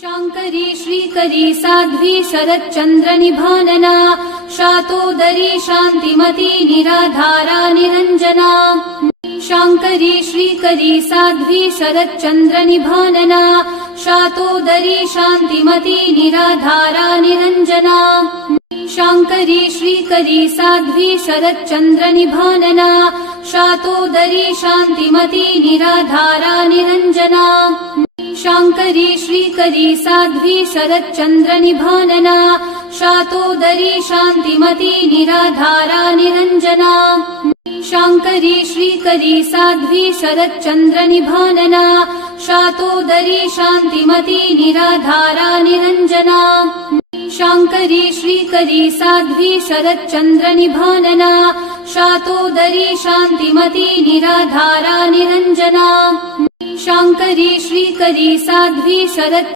शाङ्करी श्रीकरी साध्वी शरच्चन्द्रनिभानना शातोदरी शान्तिमती निराधारा निरञ्जना। शाङ्करी श्रीकरी साध्वी शरच्चन्द्रनिभानना शातोदरी शान्तिमती निराधारा निरञ्जना। शाङ्करी श्रीकरी साध्वी शरच्चन्द्रनिभानना शातोदरी शान्तिमती निराधारा निरञ्जना। शाङ्करी श्रीकरी साध्वी शरच्चन्द्रनिभानना शातोदरी शान्तिमती निराधारा निरञ्जना। शाङ्करी श्रीकरी साध्वी शरच्चन्द्रनिभानना शातोदरी शान्तिमती निराधारा निरञ्जना। शाङ्करी श्रीकरी साध्वी शरच्चन्द्रनिभानना शातोदरी शान्तिमती निराधारा निरञ्जना। शाङ्करी श्रीकरी साध्वी शरत्